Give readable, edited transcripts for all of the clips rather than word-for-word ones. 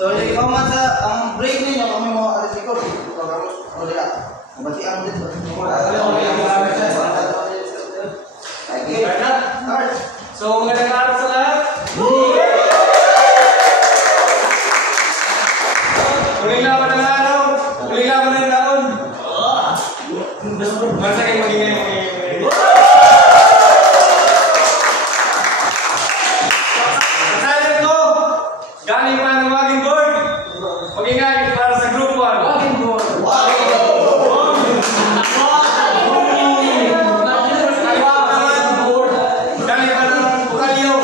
So, lagi kau masa break ni, yang kami mau ada sikap, kalau lihat, berarti ang dito. So, magandang araw sa lahat. Muling laban ng araw, muling laban ng taon. Masa kayo magingay. Masalit ko, galing pa ng Waging Board. Magingay para sa Group 1. Waging Board. Galing pa ng Bukalyo.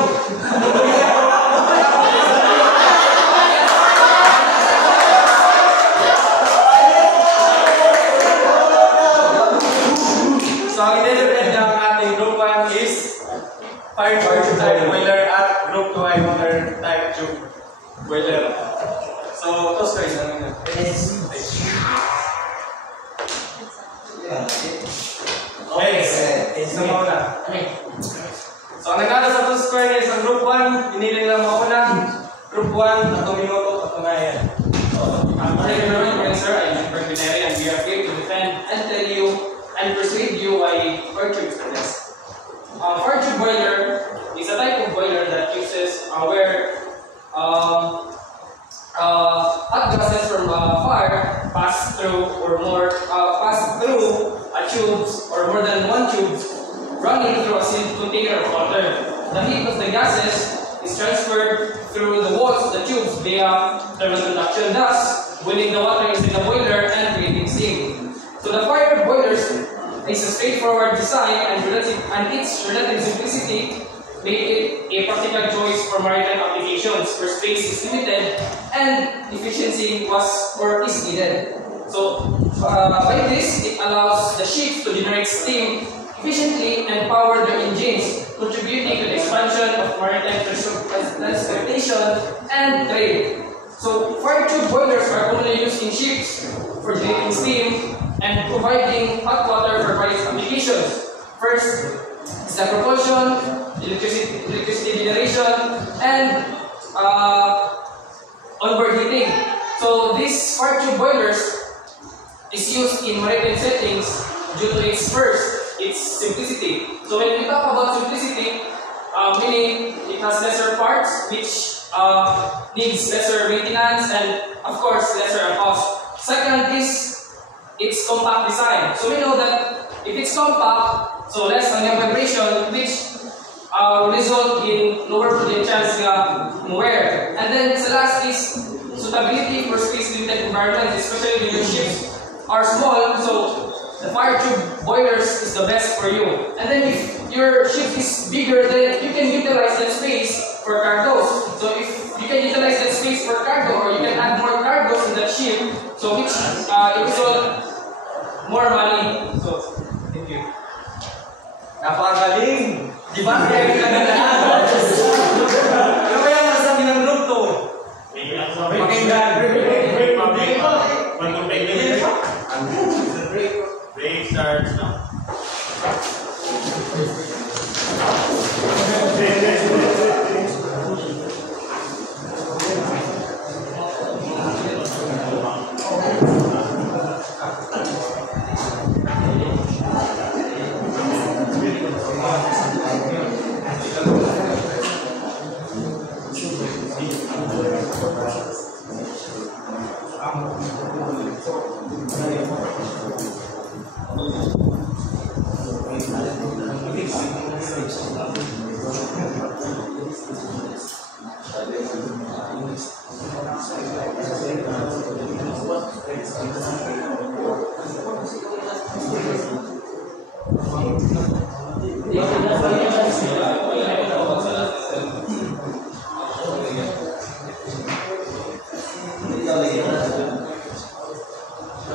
So, ang i-deliver ng ating Group 1 is fire type boiler at Group 2 ay water type tube boiler. So, toast guys, ano yun? Okay, so mauna. So, ang nagkala sa toast square is ang Group 1, pinili nila mauna. Group 1, 3 minuto, 3 na yan. I'm President Sir, I'm Frank Bineri, and we are here to defend and tell you and persuade you why fire tube is the best. Fire tube boiler is a type of boiler that uses where hot gases from fire pass through a tubes or more than one tube running through a sealed container of water. The heat of the gases is transferred through the walls of the tubes via thermal conduction, thus winning the water into the boiler and creating steam. So the fire boilers is a straightforward design and its relative simplicity make it a practical choice for maritime applications where space is limited and efficiency is needed. So by this, it allows the ships to generate steam efficiently and power their engines, contributing to the expansion of maritime transportation and trade. So fire tube boilers are only used in ships for generating steam and providing hot water for various applications. First is the propulsion, electricity generation, and onboard heating. So these fire tube boilers is used in maritime settings due to its simplicity. So when we talk about simplicity, meaning it has lesser parts which needs lesser maintenance and of course lesser cost. Second is its compact design. So we know that if it's compact, so less vibration, which result in lower potentials wear. And then the last is suitability for space-limited environments, especially when your ships are small. So the fire tube boilers is the best for you. And then if your ship is bigger, then you can utilize that space for cargoes. So if you can utilize that space for cargo, or you can add more cargoes in that ship, so which it result more money. So thank you. Napakagaling! Di ba? Kaya kinagandaan! Ano kaya masasabi ng group to? Pakinggan! Break starts now.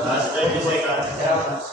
Last 30 seconds.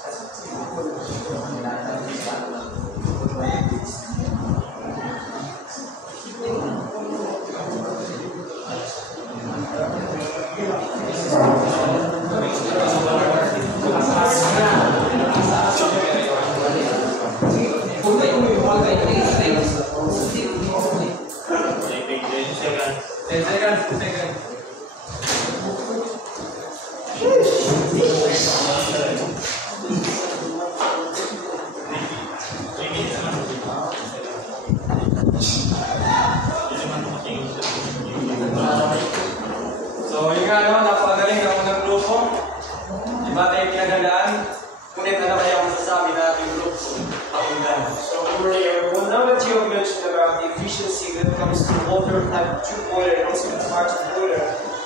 So, good morning everyone. Now that you have mentioned about the efficiency when it comes to water type tube boiler and also the fire tube boiler,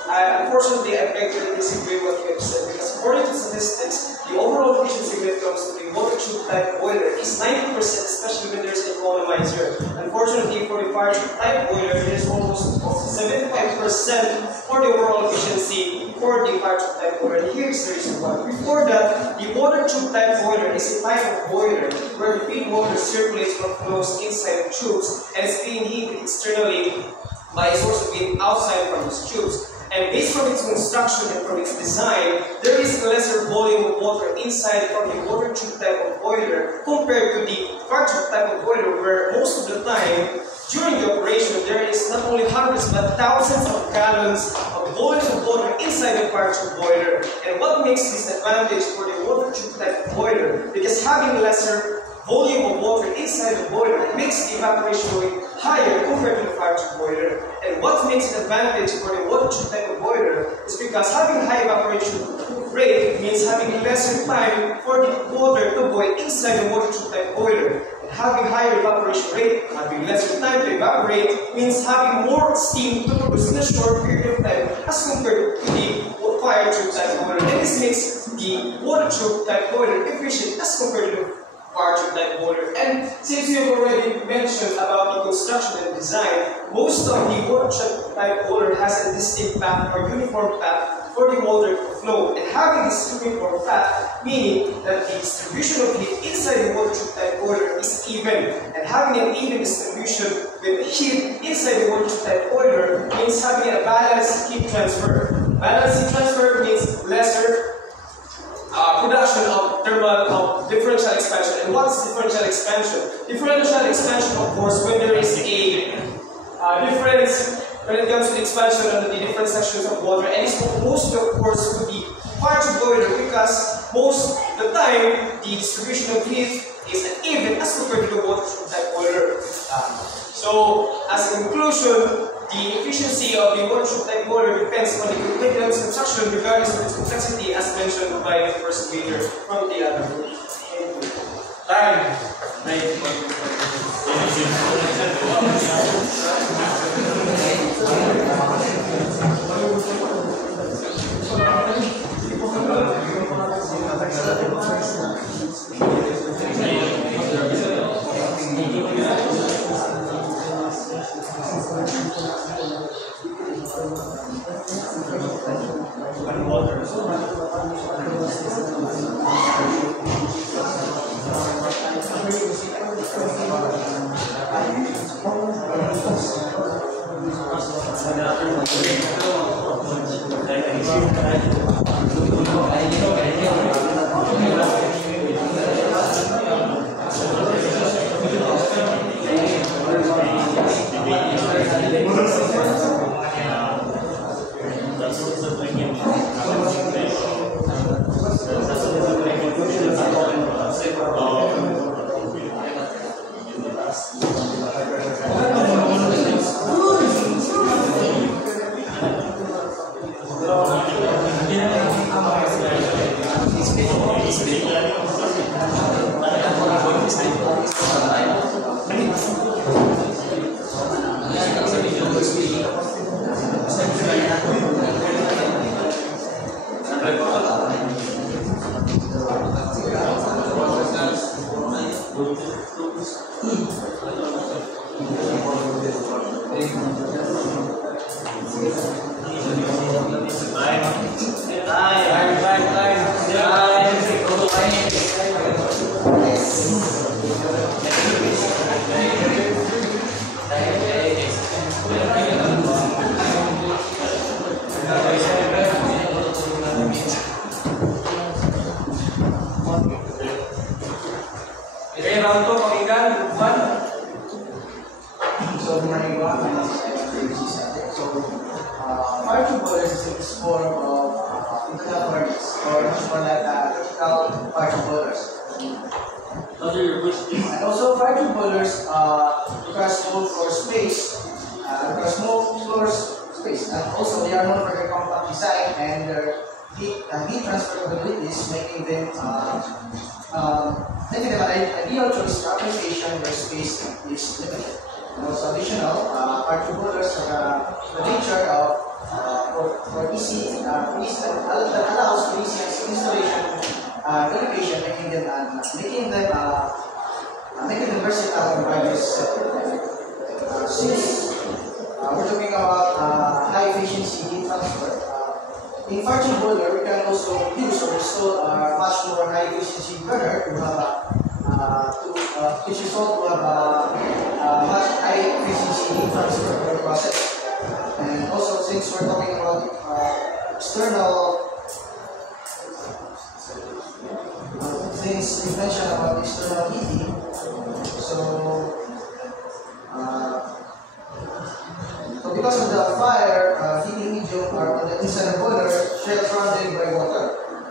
unfortunately I beg to disagree with what you have said, because according to statistics, the overall efficiency when it comes to the water tube type boiler is 90%, especially when there's an economizer. Unfortunately, for the fire tube type boiler, it is almost 75% for the overall efficiency for the fire tube type boiler. And here's the reason why. Before that, the water tube type boiler is a type of boiler where the feed water circulates or flows inside the tubes and is being heated externally by a source of heat outside from these tubes. And based on its construction and from its design, there is a lesser volume of water inside from the water tube type of boiler compared to the fire tube type of boiler, where most of the time during the operation there is not only hundreds but thousands of gallons of volumes of water inside the fire tube boiler. And what makes this advantage for the water tube type of boiler? Because having lesser volume of water inside the boiler makes the evaporation rate higher compared to the fire tube boiler. And what makes it advantage for the water tube type of boiler is because having high evaporation rate means having lesser time for the water to boil inside the water tube type boiler. And having higher evaporation rate, having lesser time to evaporate, means having more steam to produce in a short period of time as compared to the fire tube type boiler. And this makes the water tube type boiler efficient as compared to the fire tube type boiler. And since we have already mentioned about the construction and design, most of the water tube type boiler has a distinct path or uniform path for the water to flow. And having this uniform path, meaning that the distribution of heat inside the water tube type boiler is even. And having an even distribution with the heat inside the water tube type boiler means having a balanced heat transfer. Balanced heat transfer means lesser production of thermal differential expansion. And what is differential expansion? Differential expansion, of course, when there is a difference when it comes to the expansion under the different sections of water, and it's mostly, of course, to the fire tube boiler, because most of the time the distribution of heat is uneven as compared to the water tube type boiler. So, as a conclusion, the efficiency of the water tube type boiler depends on the completeness construction regardless of its complexity, as mentioned by the first leader from the other group. Time. Round 2, pakinggan, group 1. So, good morning, everyone. My name is So, fire tube boilers is a form of internal furnace, or much more like electrical fire tube boilers. And also, fire tube boilers require small floor space, and also they are known for their compact design and their heat transfer capabilities, making them an ideal choice for application where space is limited. And also additional, fire tube boilers have the nature of for easy, that allows for easy installation, verification, making them versatile in various settings. Since we're talking about high efficiency heat transfer, in fire tube boiler we can also use or install a much more high efficiency burner to have which is also to have a much high efficiency heat transfer process. And also, since we're talking about external, since we mentioned about external heating, so because of the fire heating medium or on the inside of boiler, shell surrounded by water.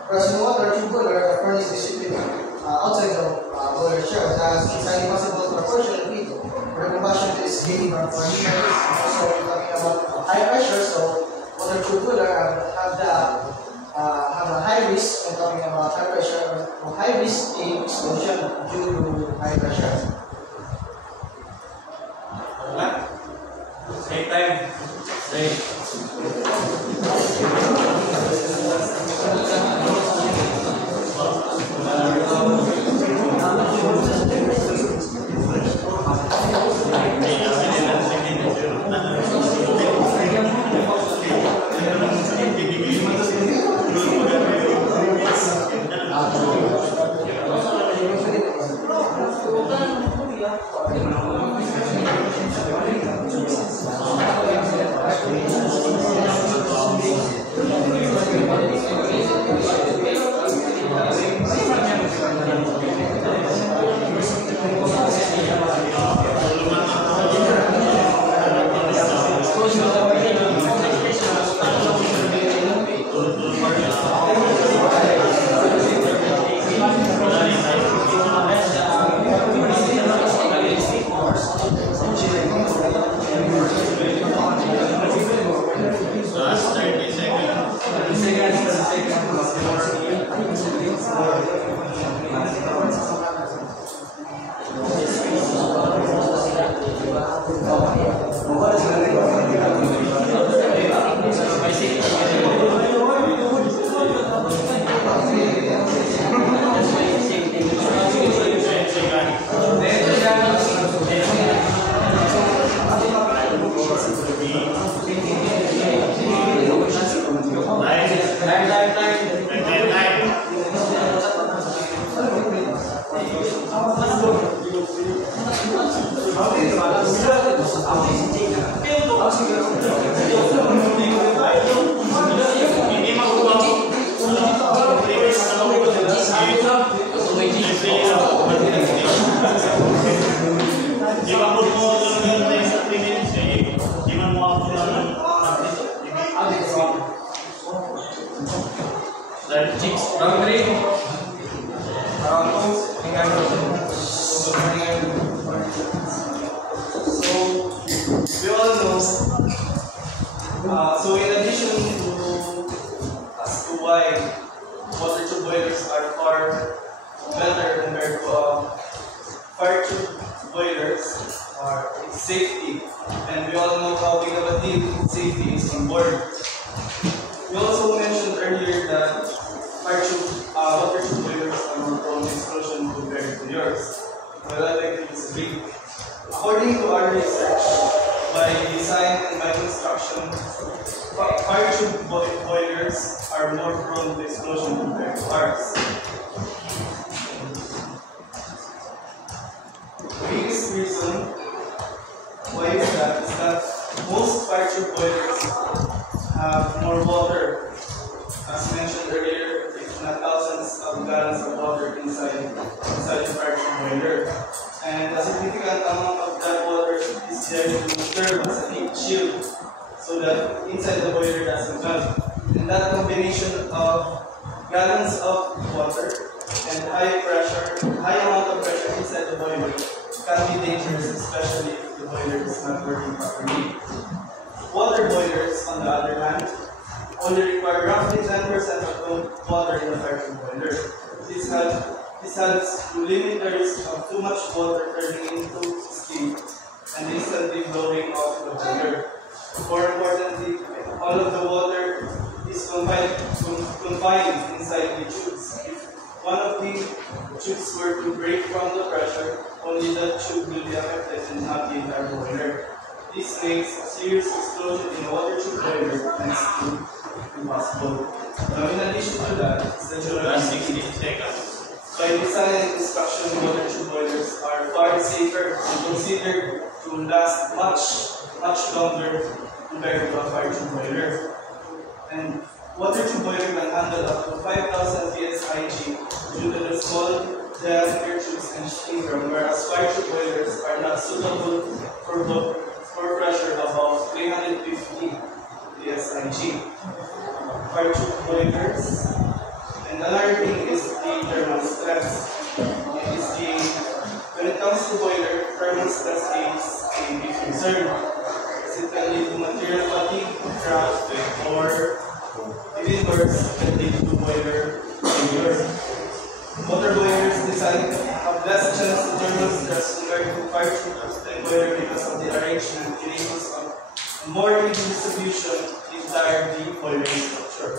Whereas in water tube boiler, the furnace is situated outside the boiler shell, thus it's highly possible for a portion of heat for the combustion is heating or for heat purpose. Also, we're talking about high pressure, so water tube boiler have a high risk when talking about high pressure or high risk in explosion due to high pressure. Take time. Last 30 seconds. Round 3. Round 2. So, we all know, so in addition to as to why water tube boilers are far better compared to fire tube boilers, are safety, and we all know how big of a deal safety is on board. We also mentioned earlier that water tube boilers are more prone to explosion compared to yours. Well, I like to disagree. According to our research, by design and by construction, fire tube boilers are more prone to explosion compared to ours. The biggest reason why is that most fire tube boilers have more water. As mentioned earlier, it's not thousands of gallons of water inside the fire tube boiler. And a significant amount of that water is there to serve as a heat shield so that inside the boiler doesn't melt. And that combination of gallons of water and high amount of pressure inside the boiler can be dangerous, especially if the boiler is not working properly. Water boilers, on the other hand, only require roughly 10% of the water in the fire tube boiler. This helps This helps to limit the risk of too much water turning into steam and instantly blowing off the boiler. More importantly, all of the water is confined inside the tubes. If one of the tubes were to break from the pressure, only that tube will be affected and not the entire boiler. This makes a serious explosion in a water tube boiler and steam impossible. Now, in addition to that, Last 16 seconds. by design and construction, water tube boilers are far safer and considered to last much longer compared to a fire tube boiler. And water tube boiler can handle up to 5,000 psi due to the small diameter tubes and steam drum, whereas fire tube boilers are not suitable for pressure above 350 psi. Fire tube boilers. And another thing is the thermal stress. When it comes to boiler, thermal stress is a big concern. It can lead to material fatigue, crash, or even worse, can lead to boiler failure. Water boilers designed have less chance of thermal stress compared to fire tubes and boiler because of the arrangement enables a more even distribution inside the boiler structure.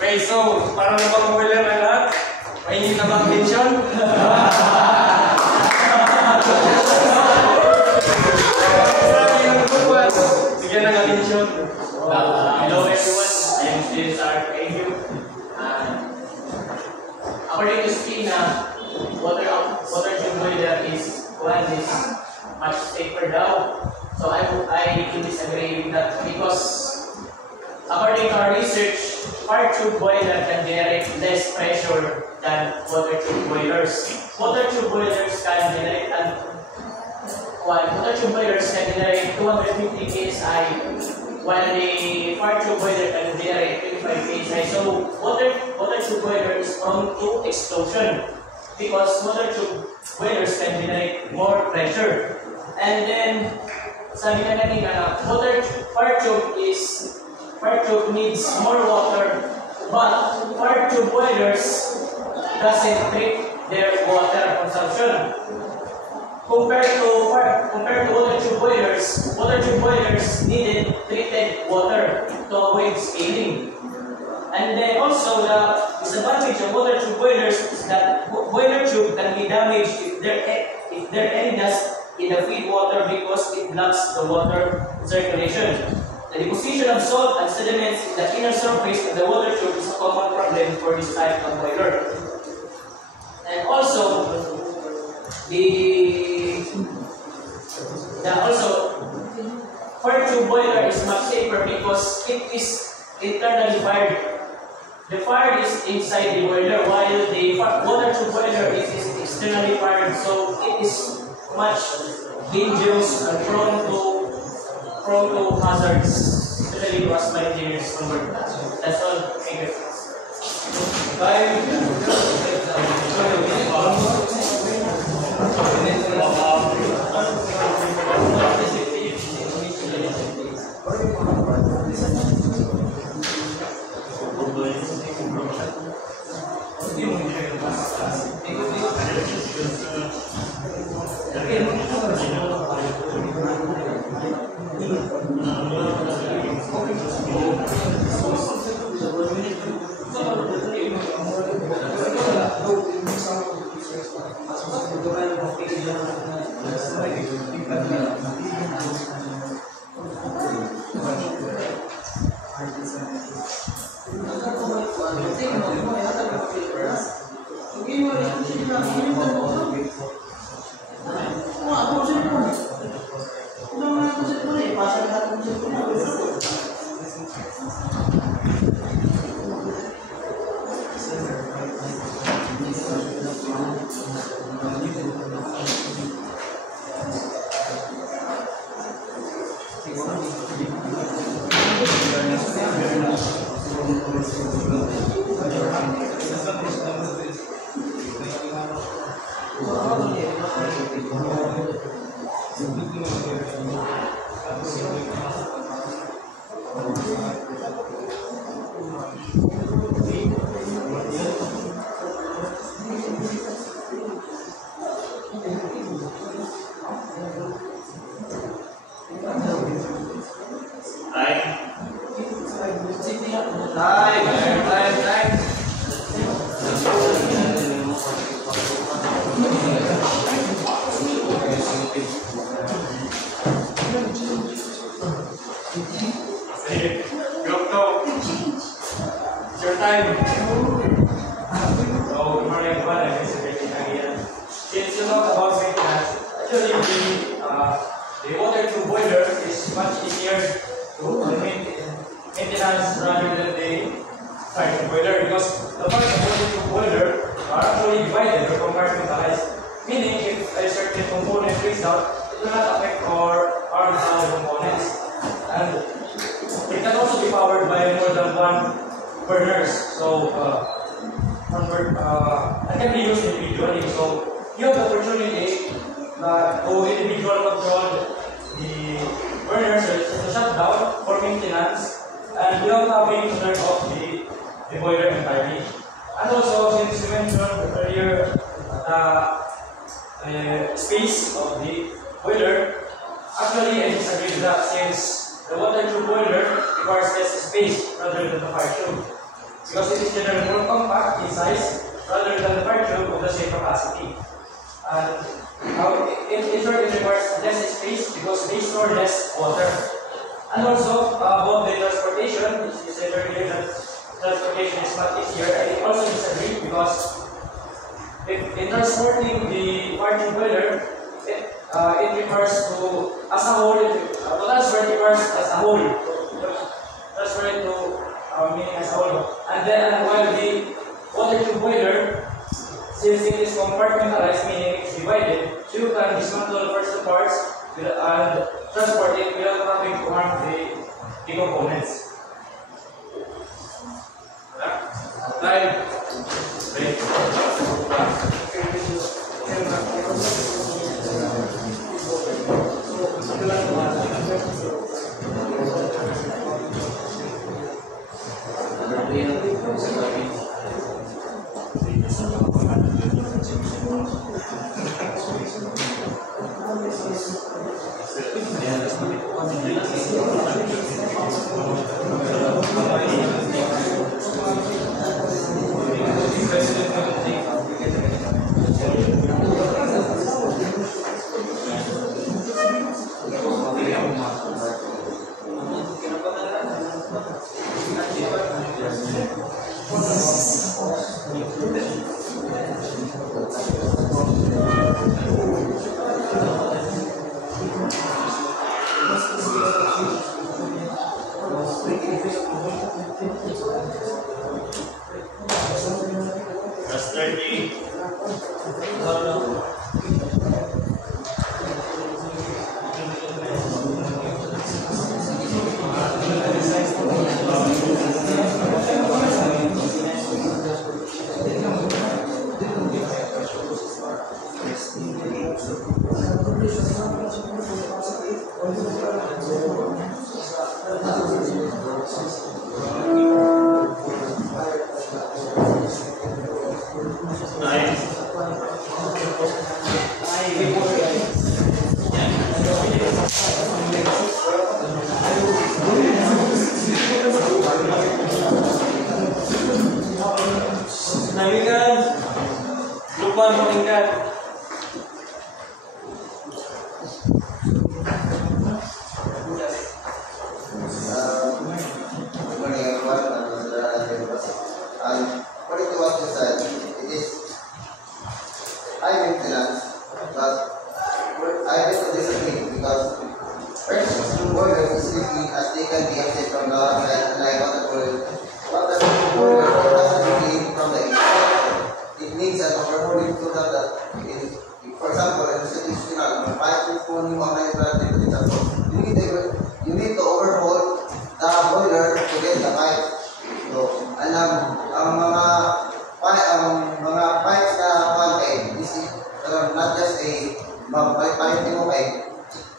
Okay, so para mapag-boiler na lahat, mainit na ba ang tension? Bigyan ng attention. Hello everyone, I am CSR. Thank you. According to Spina, water tube boiler is much safer now. So I do disagree with that because according to our research, fire tube boiler can generate less pressure than water tube boilers. Water tube boilers can generate 250 psi, while the fire tube boiler can generate 25 psi. So water tube boiler is prone to explosion because water tube boilers can generate more pressure. And then sabi na kanina, fire tube needs more water, but fire tube boilers doesn't treat their water consumption. Compared to water tube boilers needed treated water to avoid scaling. And then also the disadvantage of water tube boilers is that boiler tube can be damaged if there any dust in the feed water because it blocks the water circulation. The deposition of salt and sediments in the inner surface of the water tube is a common problem for this type of boiler. And also fire tube boiler is much safer because it is internally fired. The fire is inside the boiler while the water tube boiler is externally fired, so it is much dangerous and prone to hazards, especially to us by engineers onward. That's all. Thank you. The water tube boiler is much easier to maintenance rather than the fire tube boiler because the parts of the water tube boiler are actually divided or compartmentalized. Meaning, if a certain component breaks down, it will not affect our other components. And it can also be powered by more than one burners. So, and can be used individually. So, you have the opportunity to individual control the burners to shut down for maintenance and without having to turn off the boiler entirely. And also, since you mentioned earlier the space of the boiler, actually I disagree with that since the water tube boiler requires less space rather than the fire tube. Because it is generally more compact in size rather than the fire tube of the same capacity. And it requires less space because they store less water. And also, about the transportation, which you said earlier that transportation is much easier, I also disagree because in transporting the fire tube boiler, it refers to as a whole, to transfer it refers as a whole. Transfer it to meaning as a whole. And then while the water tube boiler, since it is compartmentalized, meaning it's divided, so you can dismantle first the parts and transport it without having to harm the components. Namingan, Lukman meningkat. Good morning, everyone. I'm Mr. Andreas. And according to what you said, it is high maintenance, but I have to disagree because first, boiler facility has taken the exit from the outside, like water boiler doesn't clean from the inside. It needs an overhauling to have that. For example, in the traditional, 5 to 4 you need to overhaul the boiler to get the pipe. So, ang mga pipes na pipe is not just a pipe mo pipe.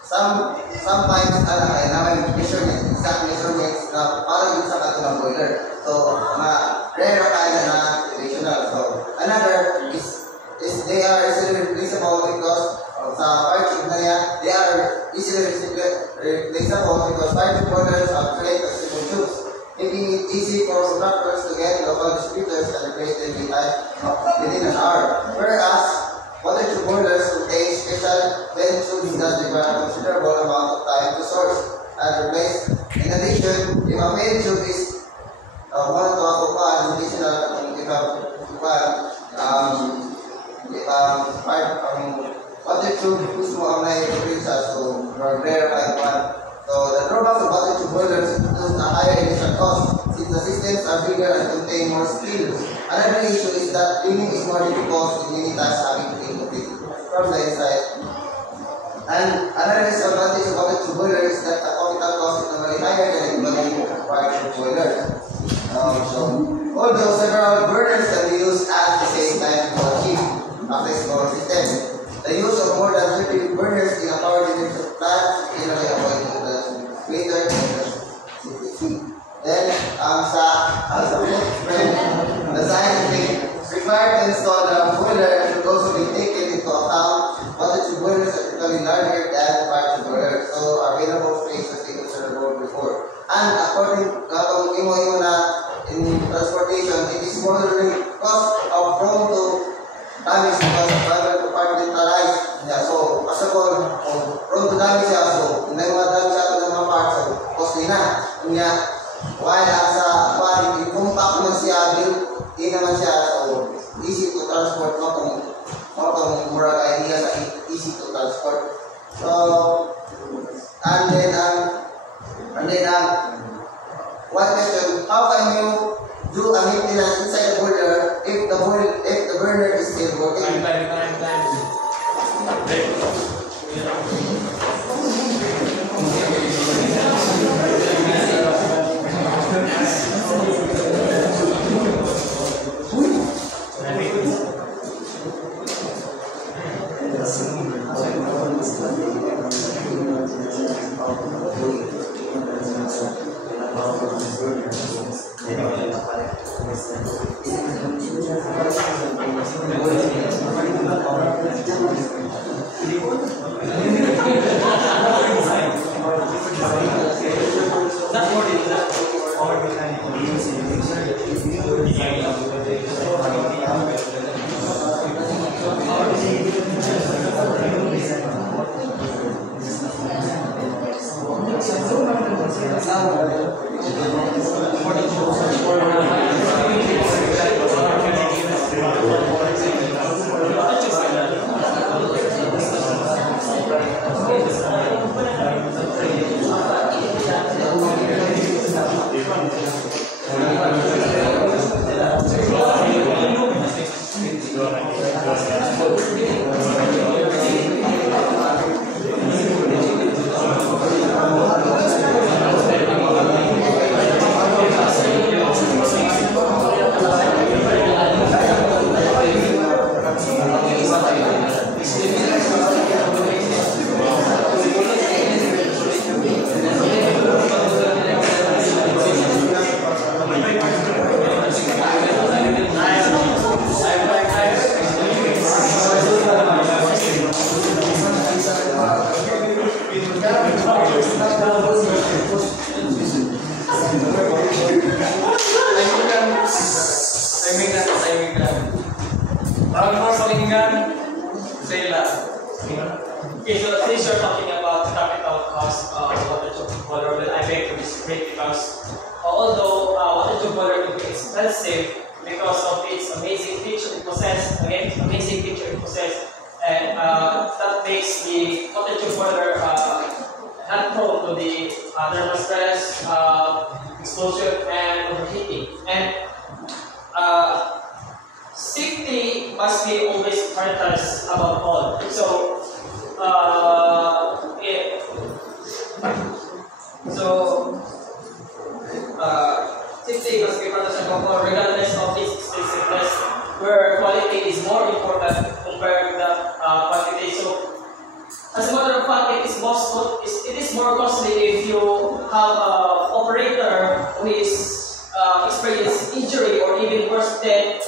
Some pipes ay may measurements, exact measurements na para yun sa katulang boiler. So, mga rare kaya na traditional. So, another is they are easily replaceable because sa fire tube na niya, they are easily replaceable because fire tube boilers have great flexible tubes, making it easy for contractors to get local distributors and replace them within an hour. Whereas water tube boilers contain special vent tubes that require a considerable amount of time to source and replace. In addition, if a vent tube is one to an additional water tube mismo ang nai-replace so rare like one. So the drawbacks of water tube boilers include a higher initial cost since the systems are bigger and contain more steel. Another issue is that cleaning is more difficult with many tasks having to be completed from the inside. And another disadvantage of water tube boilers is that the capital cost is normally higher than the fire tube boilers. Although several burners can be used at the same time to achieve a flexible system, the use of more than 30 burners in a power generation plant is generally avoided the greater efficiency. Then, the scientific required to install the boiler should also be taken into account. Water tube boilers are typically larger than fire tube boilers, so available space has been observed before. And according to imo na in transportation, it is more cost of prone to damage because of driver compartmentalized. Yeah, so, as a whole, prone to damage siya, so, hindi mo damage siya ng mga parts, so, costly na. Kanya, while sa compact man siya, built-in naman siya, so, easy to transport, no, mura ka idea sa easy to transport. So, and then, one question, how can you do a maintenance inside the boiler if the burner is still working? Okay, so since you're talking about the capital cost of water tube boiler, well, I beg to disagree because although water tube boiler could be expensive because of its amazing feature it possesses, and that makes the water tube boiler not prone to the thermal stress, explosion, and overheating. And safety must be always prioritized above all. So, safety must be prioritized above all, regardless of its expensiveness, where quality is more important compared to the quantity. So, as a matter of fact, it is more costly if you have an operator who is experienced injury or even worse than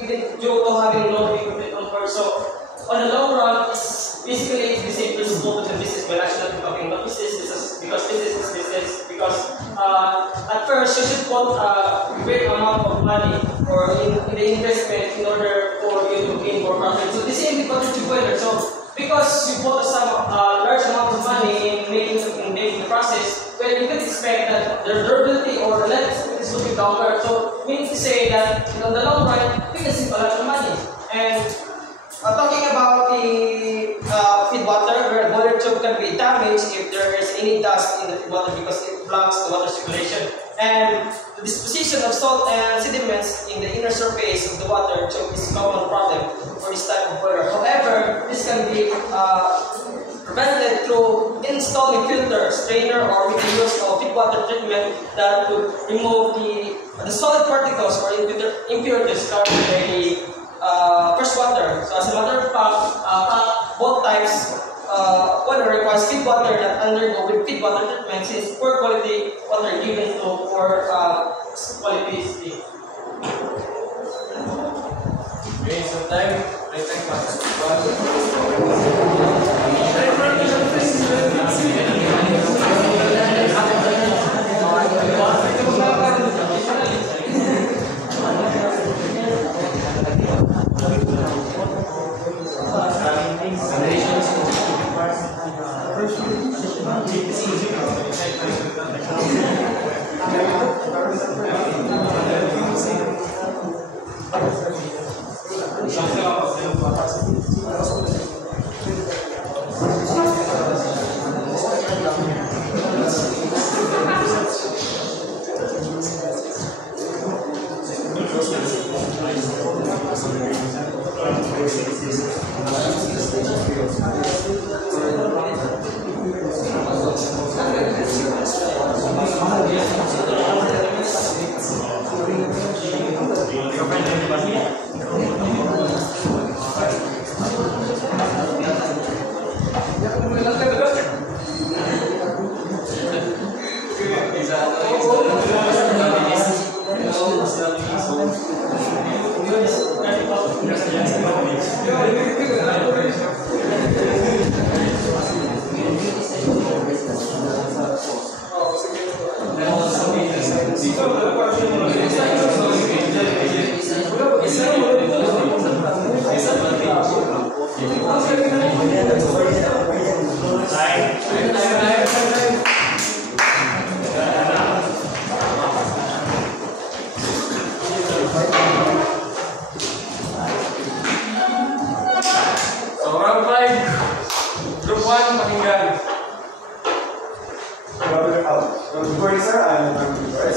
even due to having no equipment on board. So on the long run, it's basically the same principle to the business. We're actually talking about business because business is business. Because at first you should put a great amount of money or in the investment in order for you to gain more profit. So the same with water tube boiler. So because you put some large amount of money in making the process, well, you can expect that the durability or the length is looking longer. So means to say that in the long run, we can save a lot of money. And talking about the feed water, where boiler tube can be damaged if there is any dust in the feed water because it blocks the water circulation. And the disposition of salt and sediments in the inner surface of the water tube is a common problem for this type of boiler. However, this can be prevented through installing filter, strainer, or with the use of feed water treatment that would remove the solid particles or impurities carried by the fresh water. So as a matter of fact, both types water requires feed water that undergo with feed water treatment, since poor quality water given to poor quality steam. Okay, so time. I think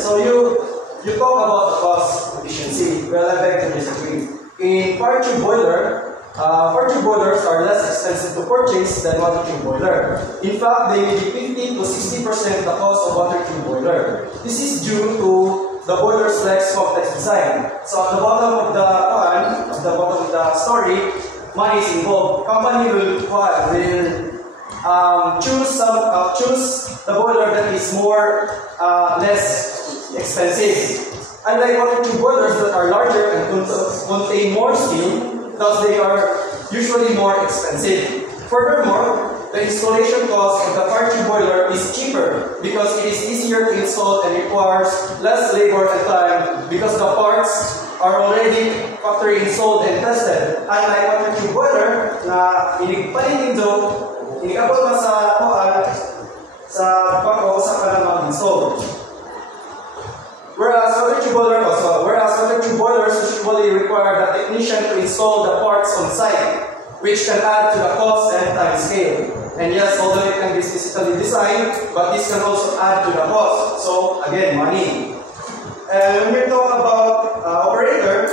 So you talk about the cost efficiency. Well, I beg to disagree. In fire tube boilers are less expensive to purchase than water tube boiler. In fact, they may be 50 to 60% the cost of water tube boiler. This is due to the boiler selects complex design. So at the bottom of the story, money is involved. Company will choose the boiler that is less expensive. Unlike water tube boilers that are larger and contain more steam, thus they are usually more expensive. Furthermore, the installation cost of the fire tube boiler is cheaper because it is easier to install and requires less labor and time because the parts are already factory installed and tested. Unlike water tube boiler na inigabot na sa pag-uusap ka na mag-install. Whereas water tube boilers usually require the technician to install the parts on site, which can add to the cost and time scale. And yes, although it can be specifically designed, but this can also add to the cost. So again, money. And when we talk about operator,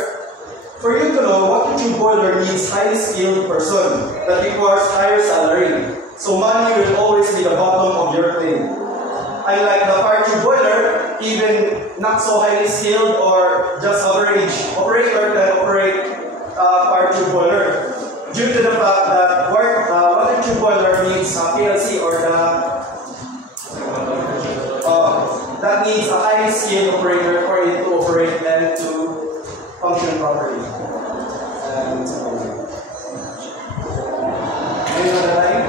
for you to know, water tube boiler needs highly skilled person that requires higher salary. So money will always be the bottom of your claim. Unlike the fire tube boiler, even not so highly skilled or just average operator can operate fire tube boiler. Due to the fact that water tube boiler needs a PLC or that needs a highly skilled operator for it to operate and to function properly. Any other time?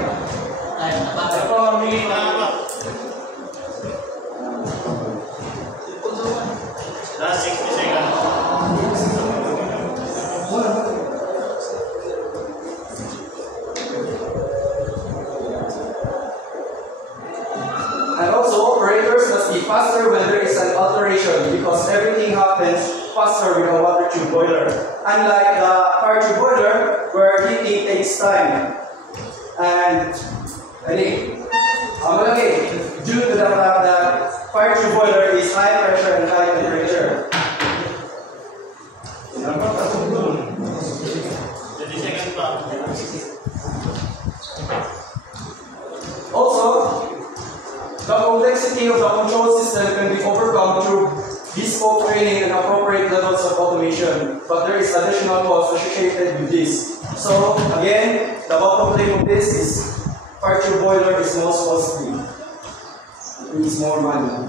Last 60 seconds. And also, operators must be faster when there is an alteration because everything happens faster with a water tube boiler. Unlike the fire tube boiler, where heating takes time. And due to the fact that fire tube boiler is high pressure and high temperature. 30 seconds pa. Also, the complexity of the control system can be overcome through bespoke training and appropriate levels of automation, but there is additional cost associated with this. So, again, the bottom line of this is fire tube boiler is most costly. It needs more money.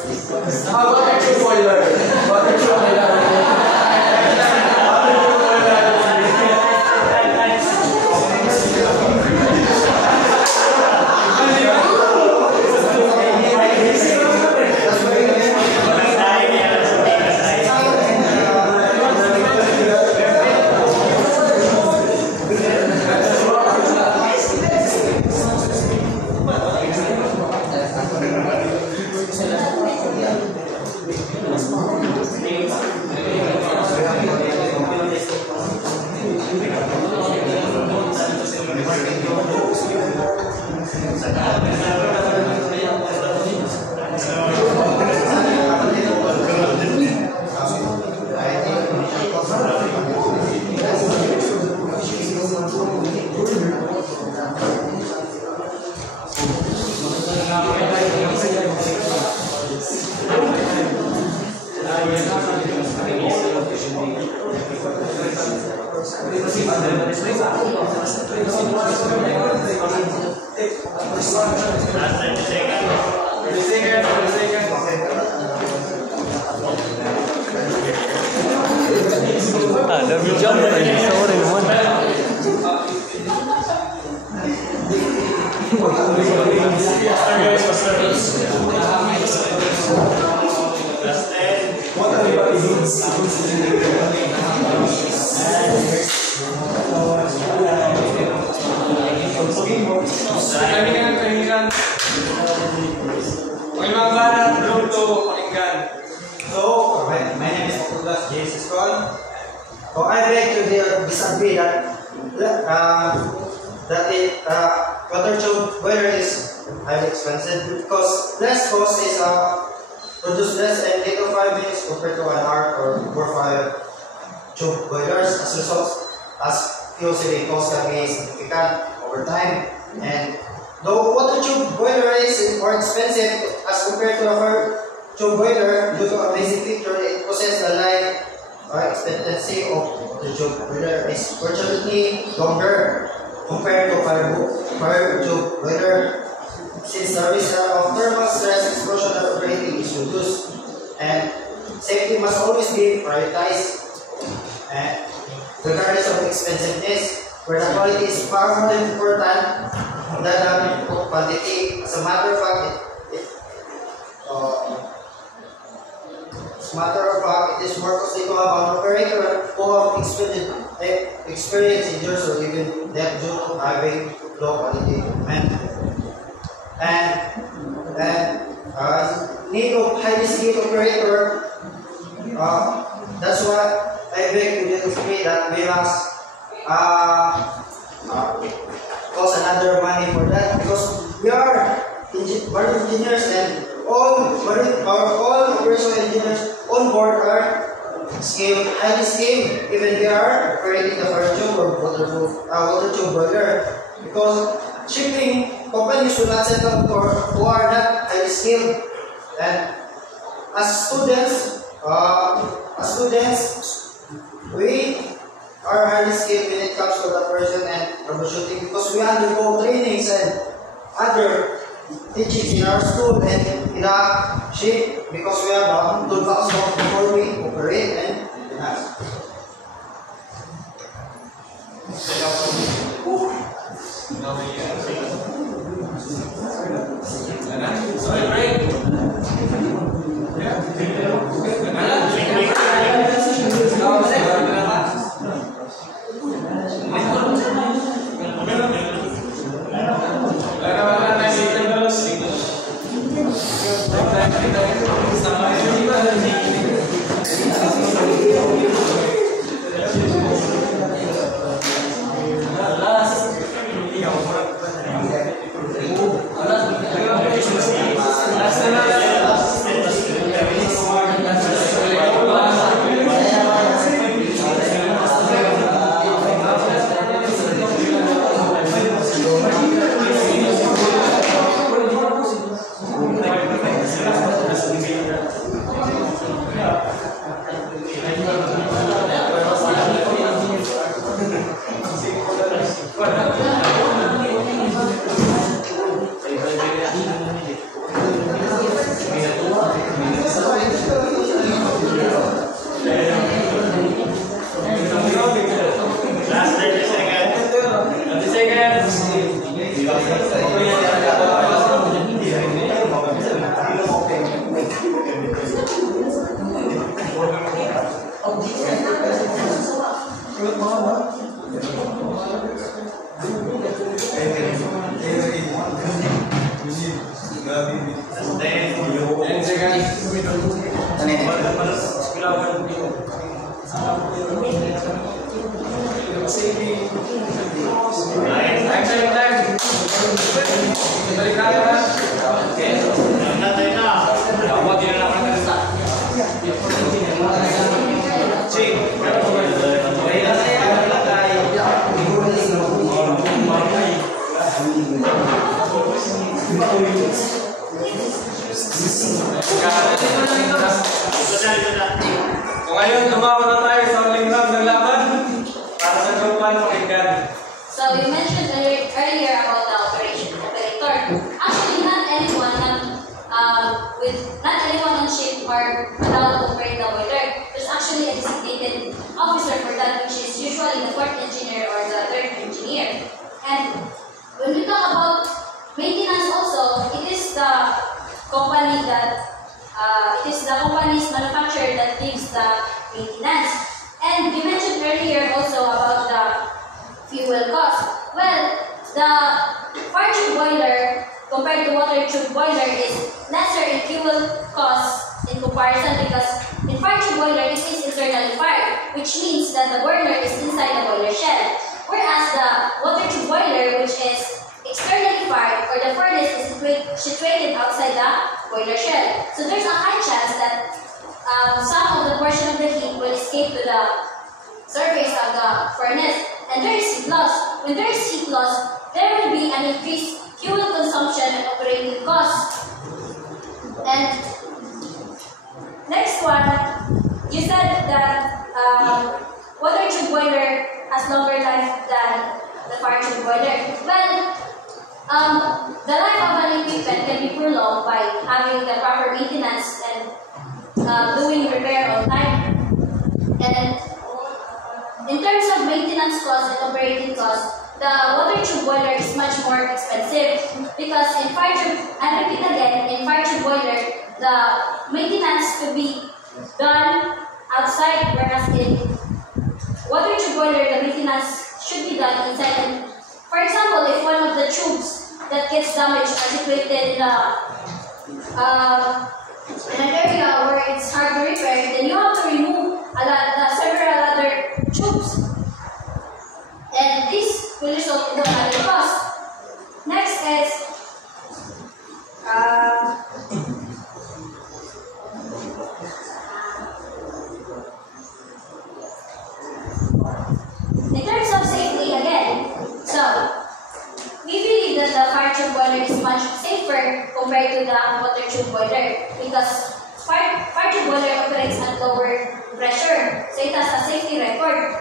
Water tube boiler. Water tube boiler. So, my name is Douglas J. Siscon. So, I beg to disagree that water tube boiler is highly expensive because less cost is produce less and take 5 minutes compared to an hour or 4-5 tube boilers. As a result, as fuel saving costs can be significant over time. And though water tube boiler is more expensive as compared to a tube boiler, due to a basic feature, it possesses the life expectancy of the tube boiler is fortunately longer compared to fire tube boiler, since the risk of thermal stress explosion at operating is reduced, and safety must always be prioritized, and regardless of expensiveness, where the quality is far more important than the quantity. As a matter of fact, it is more costly to have an operator who have experience in years or even that due to having low quality equipment. And need of highly skilled operator, that's why I beg you to agree that we must cost another money for that, because we are marine engineers, and all operational engineers on board are skilled, highly skilled, even they are operating the fire tube or water tube boiler, because shipping companies will not send them who are not highly skilled. And as students, we are highly skilled when it comes to the operation and troubleshooting, because we undergo trainings and other teachings in our school and in our ship, because we have toolbox before we operate and enhance. Kung ngayon, tumawa na tayo sa uling round ng laban para sa group 1 pakinggan. So we mentioned earlier about the operator. Actually, not anyone on ship are allowed to operate the boiler. There's actually a designated officer for that, which is usually the fourth engineer or the third engineer. And when we talk about maintenance also, it is the company that company's manufacturer that gives the maintenance. And we mentioned earlier also about the fuel cost. Well, the fire tube boiler compared to water tube boiler is lesser in fuel cost in comparison, because in fire tube boiler it is internally fired, which means that the boiler is inside the boiler shell. Whereas the water tube boiler, which is externally fired, or the furnace is situated outside the boiler shell. So there's a high chance that some of the portion of the heat will escape to the surface of the furnace, and there is heat loss. When there is heat loss, there will be an increased fuel consumption and operating costs. And Next one, you said that water tube boiler has longer life than the fire tube boiler. Well, the life of an equipment can be prolonged by having the proper maintenance and doing repair on time. And in terms of maintenance cost and operating cost, the water tube boiler is much more expensive because in fire tube, I repeat again, in fire tube boiler, the maintenance could be done outside, whereas in water tube boiler, the maintenance should be done inside. And for example, if one of the tubes that gets damaged are situated in an area where it's hard to repair, then you have to remove several other tubes. And this will result in the added cost. Next is in terms of safety again. So we believe that the fire tube boiler is much safer compared to the water tube boiler because fire tube boiler operates at lower pressure, so it has a safety record.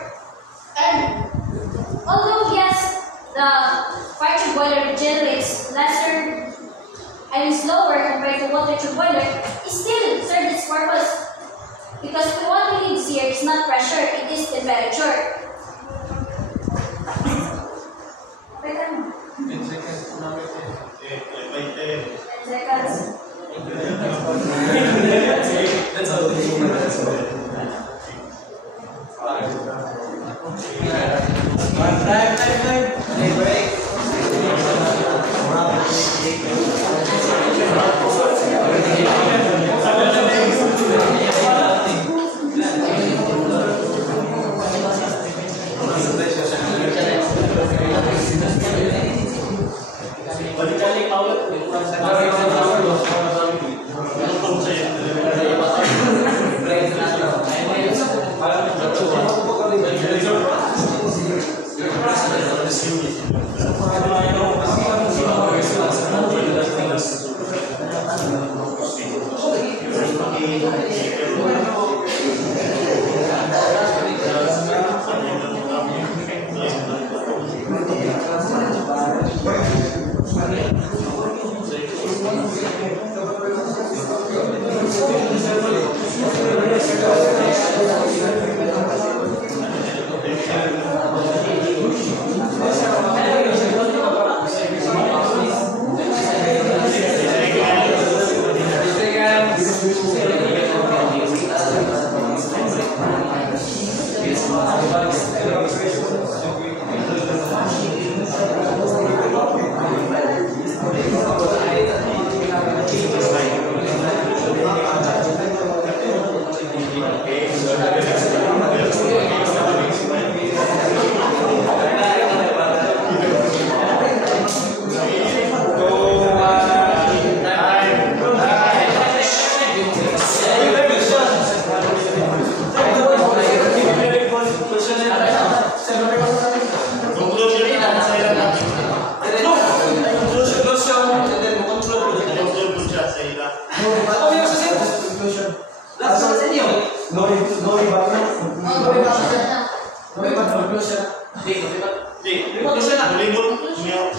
And although yes, the fire tube boiler generates lesser and is lower compared to water tube boiler, it still serves its purpose because what we need here is not pressure, it is temperature. 10 seconds. 10 seconds. That's all. Take break.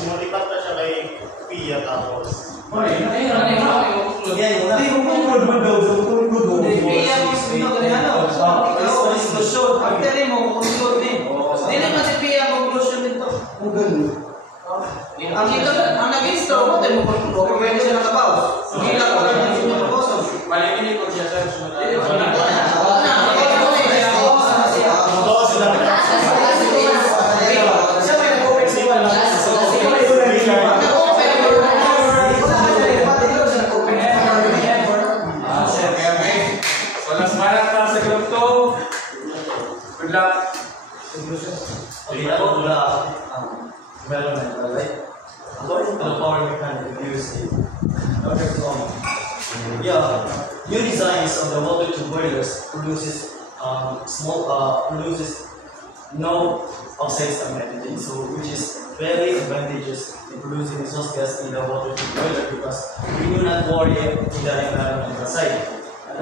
Lumipat pa siya kay Pia tapos. Ang ito, ang nag-install mo, tayo mo kung pwede siya nakabaw. Hindi lang ko lang yung sinuposo. Maligini ko siya sa sunod. Good luck. Development, right? According to the power mechanic used in new designs of the water tube boilers produces no oxide method, so which is very advantageous in producing exhaust gas in the water tube boiler because we do not worry in the environmental side.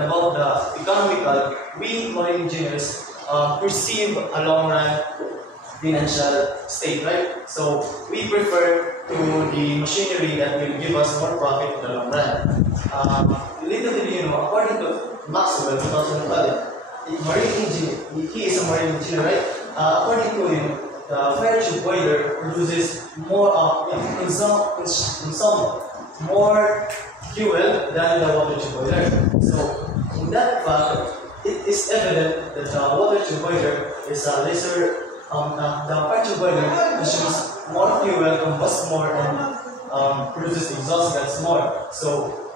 about the economical, we marine engineers perceive a long run financial state, right? So we prefer to the machinery that will give us more profit in the long run. Little did you know, according to Maxwell 2012, marine engineer, he is a marine engineer, right? According to him, the fire tube boiler produces more, consume more fuel than the water tube boiler. So in that fact, it is evident that the water tube boiler is a lesser. The fire tube boiler consumes more fuel, combusts more, and produces exhaust gas more. So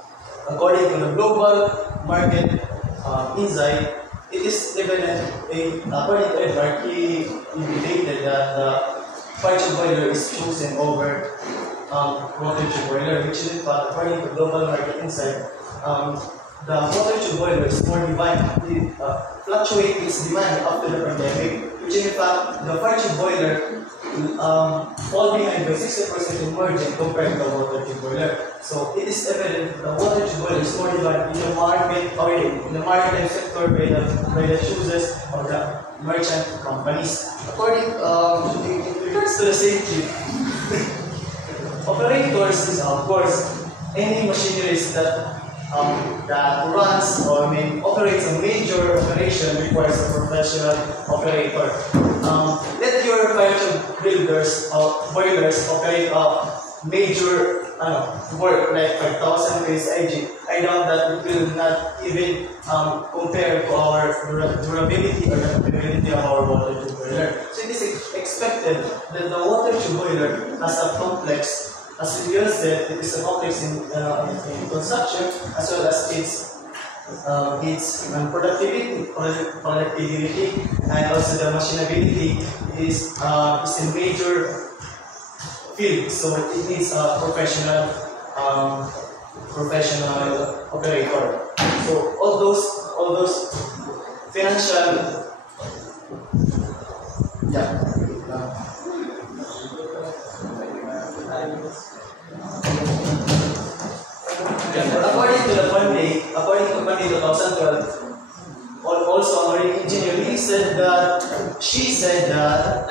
according to the global market insight, it is evident, according to Edward, he indicated that the fire tube boiler is chosen over water tube boiler, which is in fact, according to global market insight, the water tube boiler is more it fluctuates its demand after the pandemic, which in fact, the fire tube boiler fall behind by 60% in margin compared to the water tube boiler. So it is evident that the water tube boiler is more demanded in the market already, in the maritime sector by the choosers of the merchant companies. According in regards to the safety, operators is of course any machineries that runs or operates a major operation requires a professional operator. Let your fire tube builders or boilers operate a major work like 5,000 PSIG. I doubt that it will not even compare to our durability or the durability of our water tube boiler. So it is expected that the water tube boiler has a complex. As we just said, it is a complex in construction as well as its productivity and also the machinability is a major field. So it needs a professional operator. So all those financial according to Pandey 2012, also a marine engineer, she said that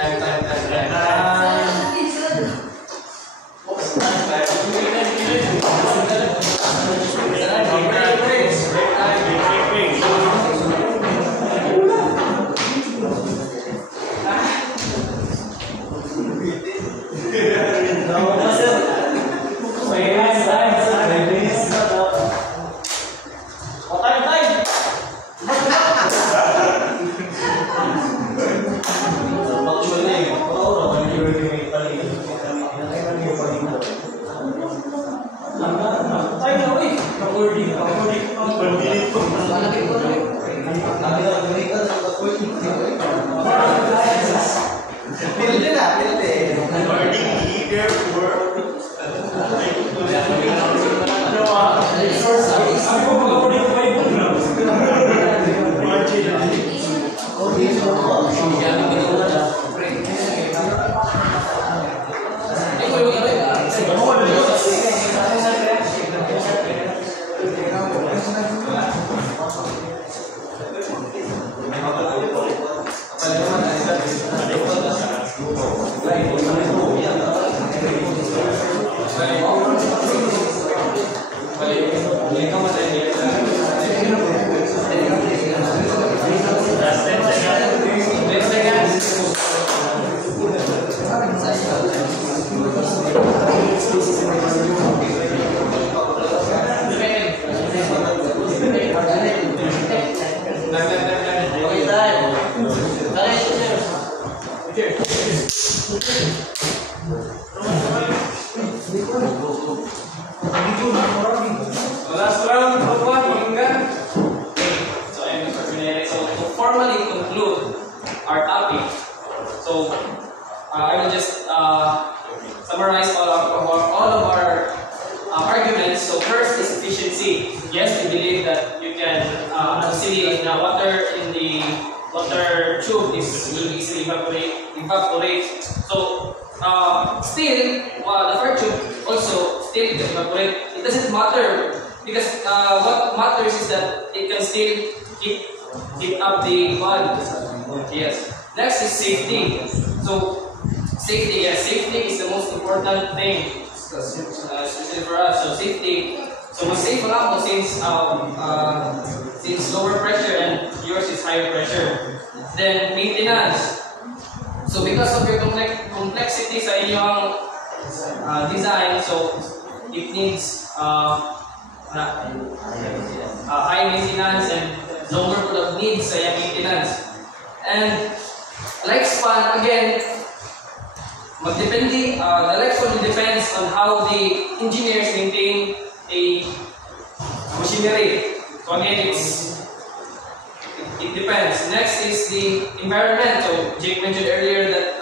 last round of one, so I'm Mr. Pinere. So to formally conclude our topic, so I will just summarize all of our arguments. So first is efficiency. Yes, we believe that you can conciliate the water in the water tube will easily evaporate. So still, the fire tube also still can evaporate. It doesn't matter Because what matters is that it can still keep up the body. Yes. Next is safety. So safety, yes, safety is the most important thing, especially for us. So safety. So mas safe lang mo since lower pressure and yours is higher pressure. Then maintenance. So because of your complexity sa inyong design, so it needs high maintenance and longer product needs sa iyong maintenance. And lifespan, again, magdepende, the lifespan depends on how the engineers maintain a machinery. So again, it depends. Next is the environment. So Jake mentioned earlier that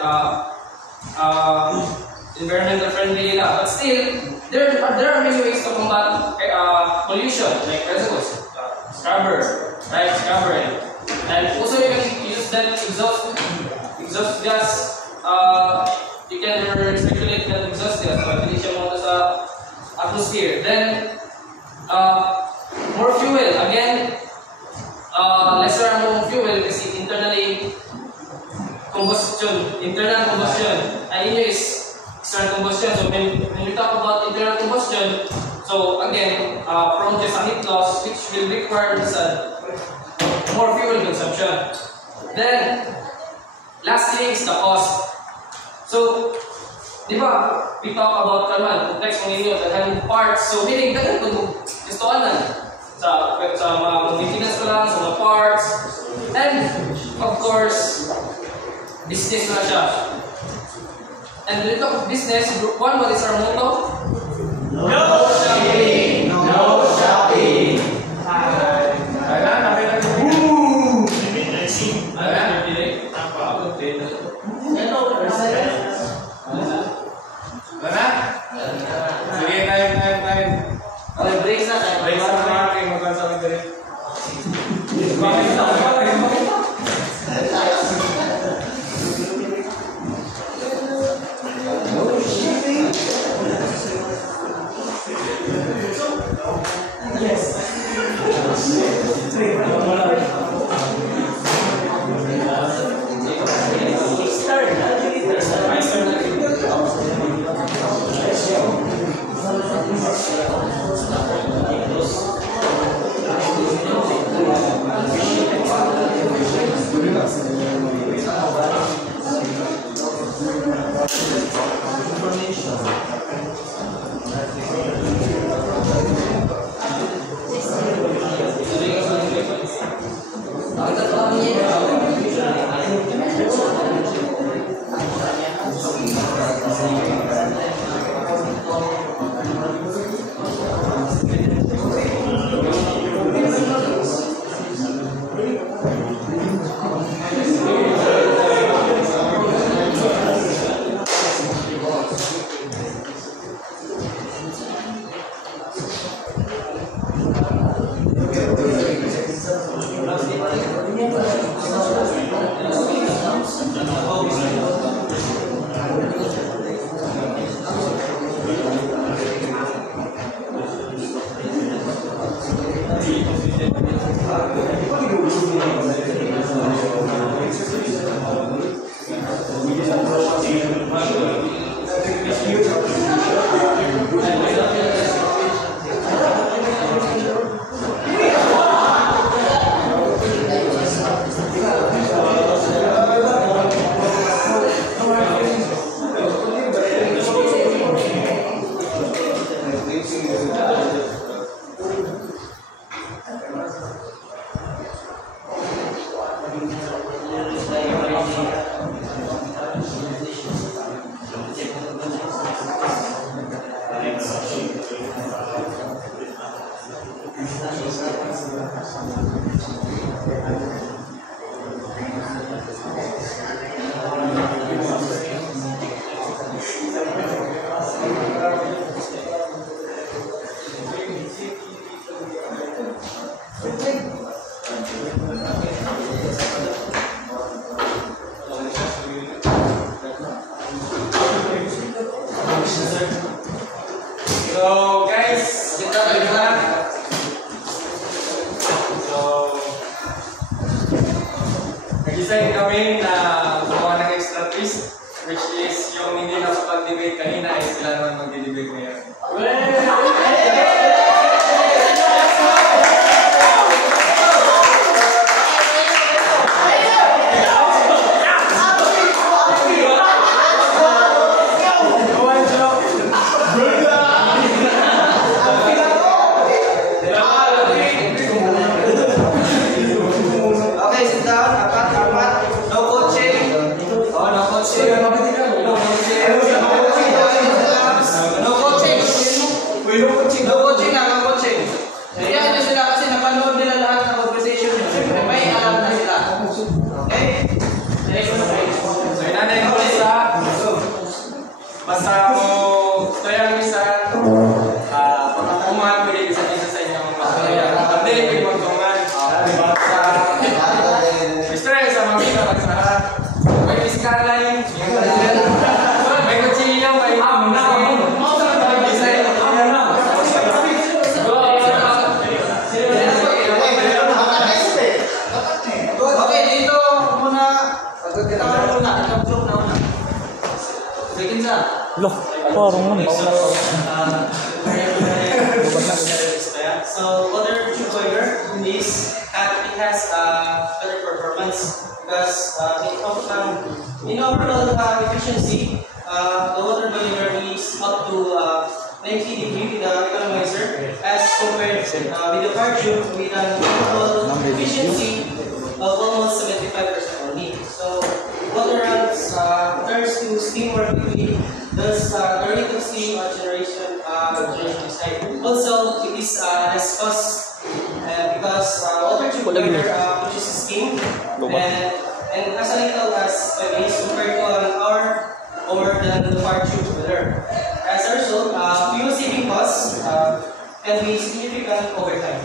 environmental friendly lang. But still, there are many ways to combat pollution, like reservoirs, scrubber, right? Scrubbering. And also you can use that exhaust gas. You can circulate that exhaust gas para hindi siya muna sa atmosphere. Then more fuel. Again, lesser amount of fuel kasi internal combustion. And yun is external combustion. So when we talk about internal combustion, so again, prone to sa heat loss, which will require more fuel consumption. Then, lastly is the cost. So, di ba, we talk about complex ninyo, daghang parts. So, meaning, daghang kung gustuhan na sa mga maintenance ko lang, sa mga parts. And, of course, business na siya. And when we talk of business, group 1, what is our motto? No shopping! No shopping! Sige, time. Okay, break na tayo. Break sa mga aking magkansama din. ngayon na gumawa ng extra twist, which is yung hindi nakapag-debate kanina ay sila naman mag-debate ngayon. Okay, sit down. Apat. No coaching. Oh, no coaching. No coaching. No coaching. No coaching na, no coaching. Kaya nyo sila kasi napanood nila lahat ng conversation nyo. Siyempre, may alam na sila. Okay? So, inanay mo isa. Basta mo, kaya mo isa, pagkakumahan ko din isa sa inyong masaya. Ang dili ko yung magkumahan. Stress sa mamita magsahat. May iskaline. May kutsilyo, may design. Okay, dito muna. Pagkakita muna. Itong joke na una. Bikin sa. So water tube boiler is it has better performance because in overall efficiency, the water boiler is up to 90 degree with the economizer as compared with the fire tube with an overall efficiency of almost 75% only. So water turns to steam more quickly. Thus, the rate of steam generation is high. Also, it is less cost because water tube boiler produces steam and as little as 5 days compared to an hour more than the fire tube boiler. As a result, fuel saving costs can be significant over time.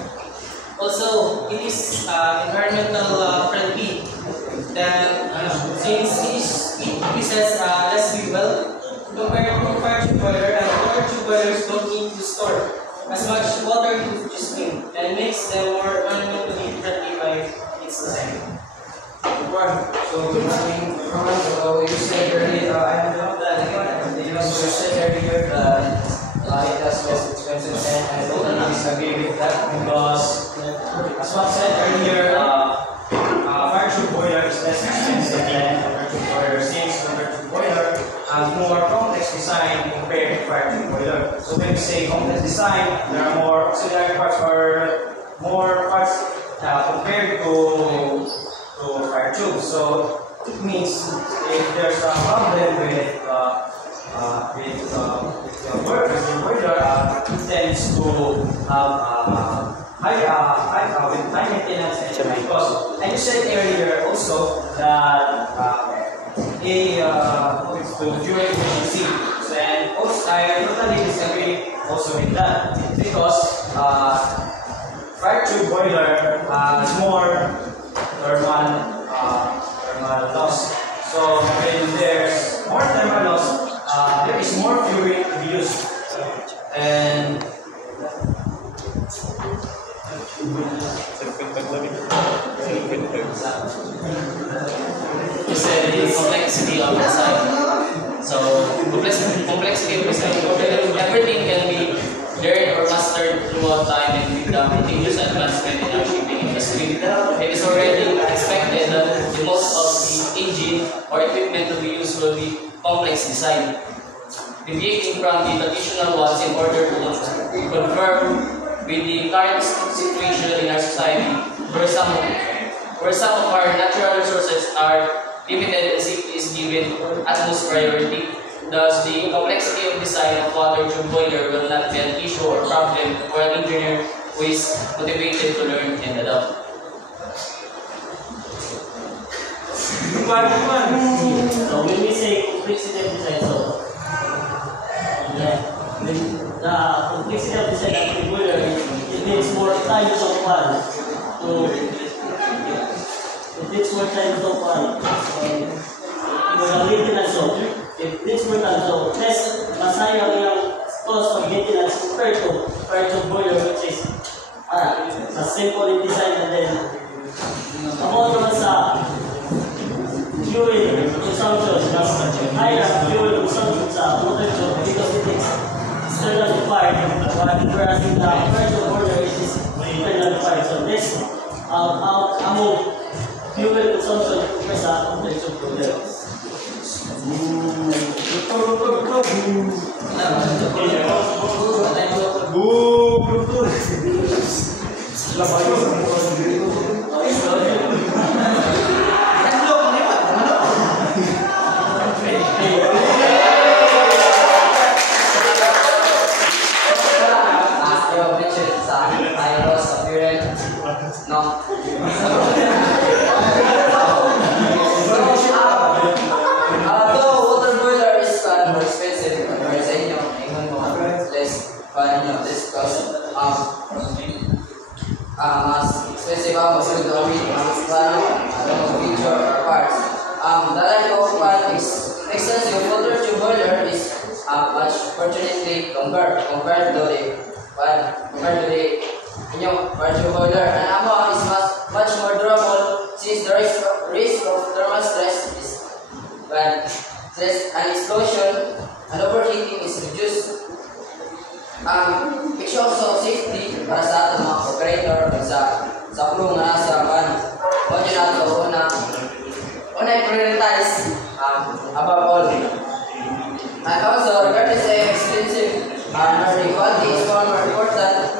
Also, it is environmental friendly. Then, since it uses less fuel compared to fire tube boiler, and water tube boilers don't need to store as much water to produce steam, and makes them more environmentally friendly by its design. So, good morning, everyone. So, you said earlier, you said earlier that it has less expenses, and I totally disagree with that because, as Bob said earlier, fire tube boiler is less expensive than water tube boiler since water tube boiler has more complex design compared to fire tube boiler. So, when we say complex design, there are more auxiliary parts or more parts compared to fire tube. So it means if there's a problem with the boiler, it tends to have high maintenance and high cost. And you said earlier also that fuel efficiency. And also, I totally disagree also with that because fire tube boiler has more thermal loss. So when there's more thermal loss, there is more fuel to be used. And You said the complexity of design. So complexity of design. Everything can be learned or mastered throughout time and with the continuous advancement in our shipping industry. It is already expected that the most of the engine or equipment to be used will be complex design, deviating from the traditional ones in order to conform with the current situation in our society, where some of our natural resources are limited and safety is given utmost priority. Thus, the complexity of design of water tube boiler will not be an issue or problem for an engineer who is motivated to learn and adapt. So when we say complexity of design, the complexity of design of the boiler, it needs more types of one it needs more types of one. The maintenance of it needs more time. So less masayang yung cost of maintenance compared to fire tube boiler, which is simple in design, and then about naman sa fuel consumption mas higher ang fuel consumption sa water tube because it is externally fired, whereas in the fire tube boiler it is internally fired. So this among fuel consumption sa water tube boiler. Compared to the virtual boiler, and ammo is much more durable since the risk of thermal stress is an explosion and overheating is reduced. It's also safety para sa ating mga operator sa crew nga nasa mo dyan nato una i-prioritize above all. And also, regardless of expensive, the quality is far more important,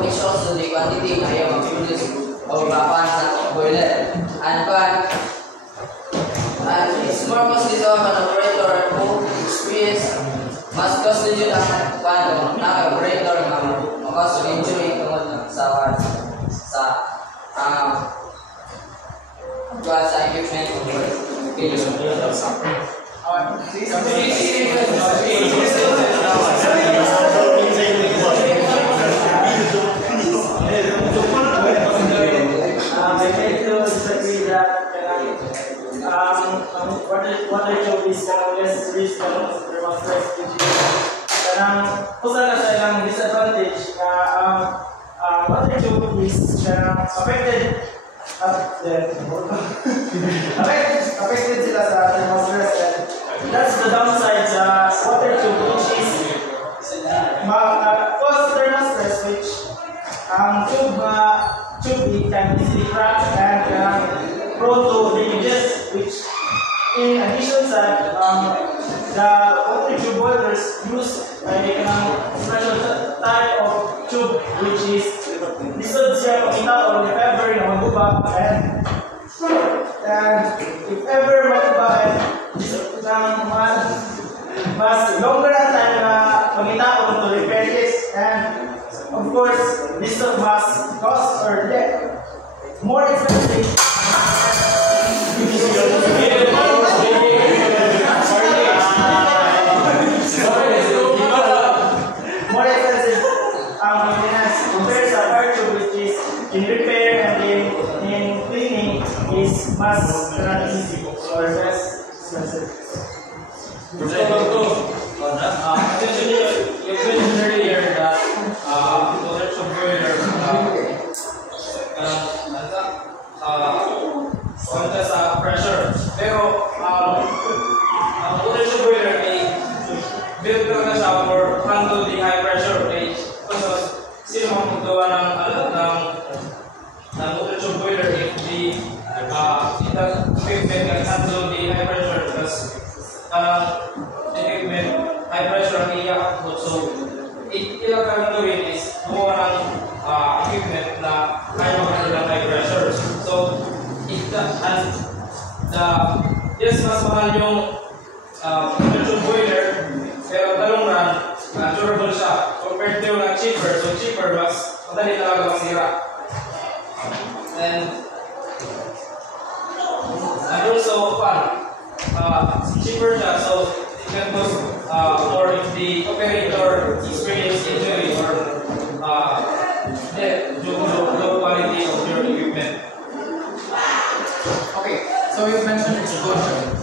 which also the quantity na yung mag-produce o mapan sa boiler. And it's more costly to an operator who experience mas costly yun ang operator na mag-cause of injury tungkol sa equipment o water tube is less risk than thermal stress engineer. Kanang usa na sa ilang disadvantage na water tube is affected sila sa thermal stress, and that's the downside sa water tube, which is cause thermal stress, which tube can easily crack and prone to leakages, which in addition sa the water tube boilers use a special type of tube which is lisod siya pakita or if ever na maguba, and if ever maguba mas longer ang time na pakita o to repair this, and of course this must cost or more expensive maintenance compared sa fire tube, which is in repair and in cleaning is much not easy or less expensive. You mentioned earlier that water tube boiler kontra sa pressure. Pero water tube boiler ay built na siya for handle the high pressure. Sino mang magawa ng water tube boiler if the equipment can handle the high pressure, because equipment high pressure ang iyaakot. So ilang kang gawin is gumawa ng equipment na kaya mag-handle ng high pressure. So yes, mas mahal yung water tube boiler, pero dalong run durable siya compared to yung cheaper. So cheaper, mas madali talaga masira. And also cheaper siya, so it can cost more if the operator experience injury or death due to low quality of your equipment. Okay, so you mentioned explosion.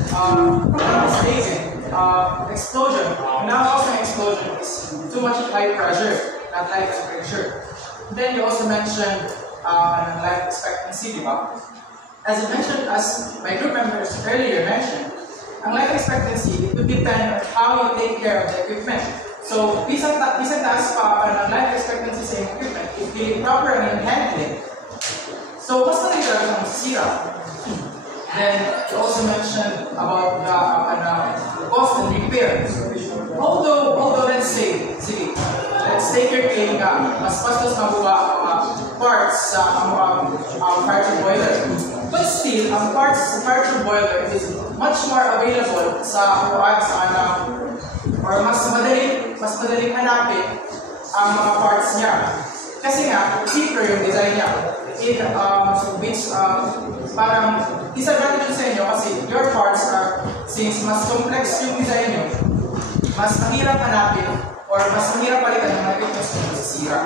Explosion. Now also explosion is too much high pressure, not high temperature. Then you also mentioned life expectancy, diba? as my group members earlier mentioned, ang life expectancy, it would depend on how you take care of the equipment. So, bisang taas pa ng life expectancy sa equipment, if you proper ang handling, so mas nalagyan ang masisira. Then, you also mentioned about the cost and repair. Although let's say, sige, let's take your case nga, mas pastos mabuha parts sa fire tube boiler. But still, ang parts sa fire tube boiler is much more available sa or mas madaling hanapin ang mga parts niya. Kasi nga, cheaper yung design niya. Parang disadvantage sa inyo kasi your parts are, since mas complex yung design nyo, mas mahirap hanapin or mas mahirap palitan ng mga equipments na masisira.